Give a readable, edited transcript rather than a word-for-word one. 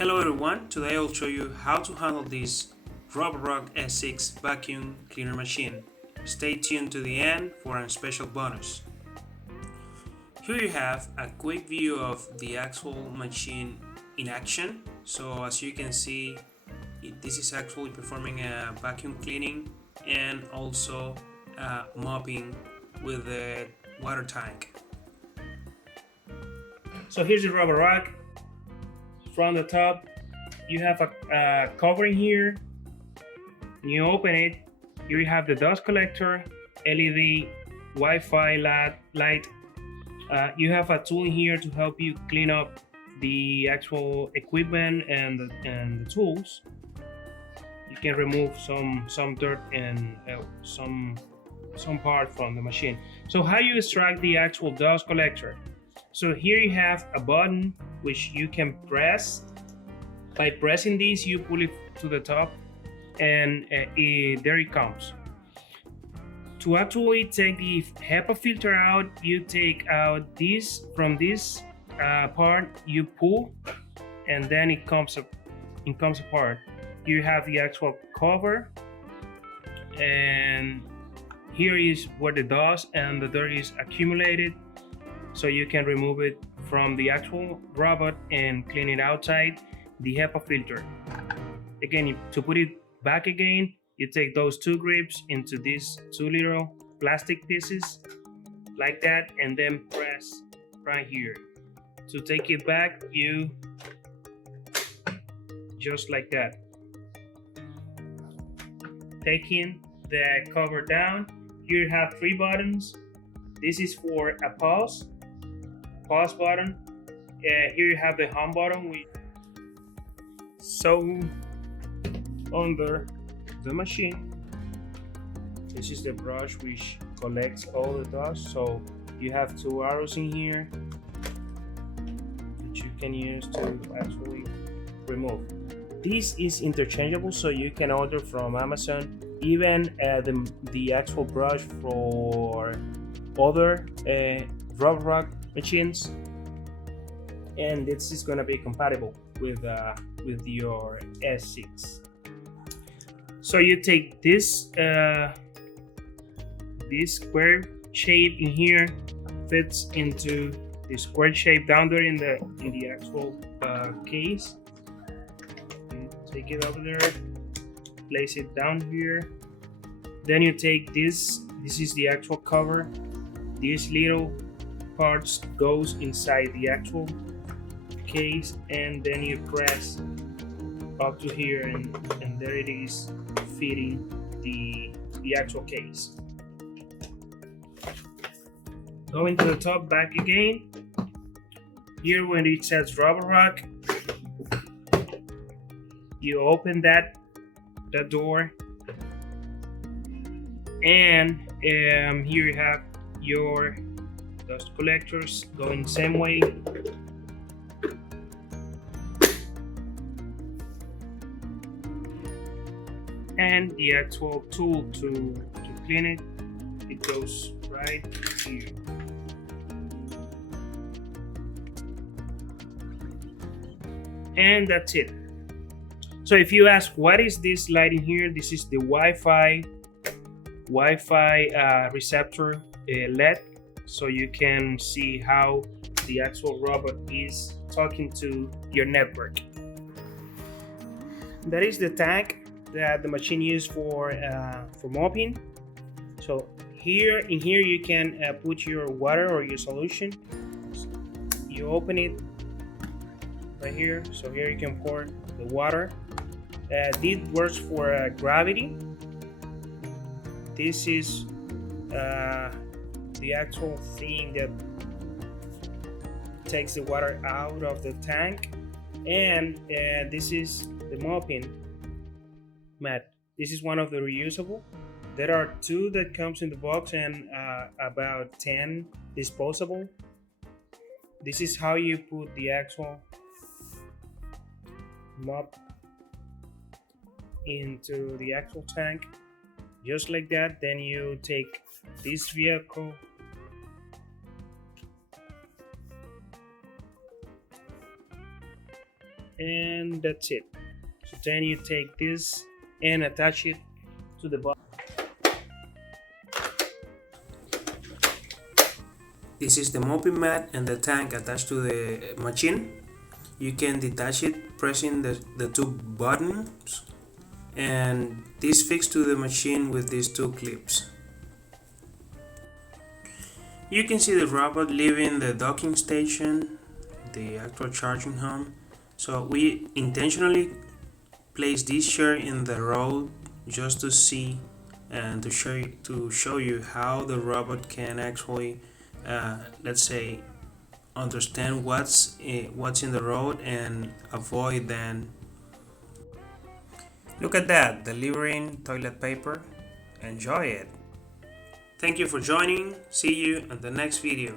Hello everyone, today I'll show you how to handle this Roborock S6 vacuum cleaner machine. Stay tuned to the end for a special bonus. Here you have a quick view of the actual machine in action. So as you can see, this is actually performing a vacuum cleaning and also mopping with the water tank. So here's the Roborock. From the top, you have a covering here. When you open it, here you have the dust collector, LED, Wi-Fi light. You have a tool here to help you clean up the actual equipment and the tools. You can remove some dirt and some part from the machine. So how you extract the actual dust collector? So here you have a button which you can press. By pressing this, you pull it to the top, and there it comes. To actually take the HEPA filter out, you take out this from this part, you pull, and then it comes apart. You have the actual cover, and here is where the dust and the dirt is accumulated, so you can remove it from the actual robot and clean it outside the HEPA filter. Again, to put it back again, you take those two grips into these two little plastic pieces like that, and then press right here. To take it back, you just like that. Taking the cover down, here you have three buttons. This is for a pause button. Here you have the home button. So under the machine, this is the brush which collects all the dust. So you have two arrows in here which you can use to actually remove. This is interchangeable, so you can order from Amazon even the actual brush for other Roborock machines, and this is going to be compatible with your S6. So you take this square shape in here, fits into the square shape down there in the actual case. You take it over there, place it down here. Then you take this is the actual cover. These little parts goes inside the actual case, and then you press up to here, and there it is, fitting the actual case. Going to the top, back again. Here when it says Roborock, you open that door, and here you have your dust collectors going the same way. And the actual tool to clean it goes right here. And that's it. So if you ask what is this light in here, this is the Wi-Fi receptor LED, so you can see how the actual robot is talking to your network. That is the tank that the machine used for mopping. So in here you can put your water or your solution. You open it right here, so here you can pour the water. This works for gravity. This is the actual thing that takes the water out of the tank, and this is the mopping mat. This is one of the reusable. There are two that comes in the box, and about 10 disposable. This is how you put the actual mop into the actual tank, just like that. Then you take this vehicle and that's it. So then you take this and attach it to the bottom. This is the mopping mat and the tank attached to the machine. You can detach it pressing the two buttons, and this fixed to the machine with these two clips. You can see the robot leaving the docking station, the actual charging home. So we intentionally place this chair in the road just to see and to show you how the robot can actually, let's say, understand what's in the road and avoid then. Look at that, delivering toilet paper. Enjoy it. Thank you for joining. See you in the next video.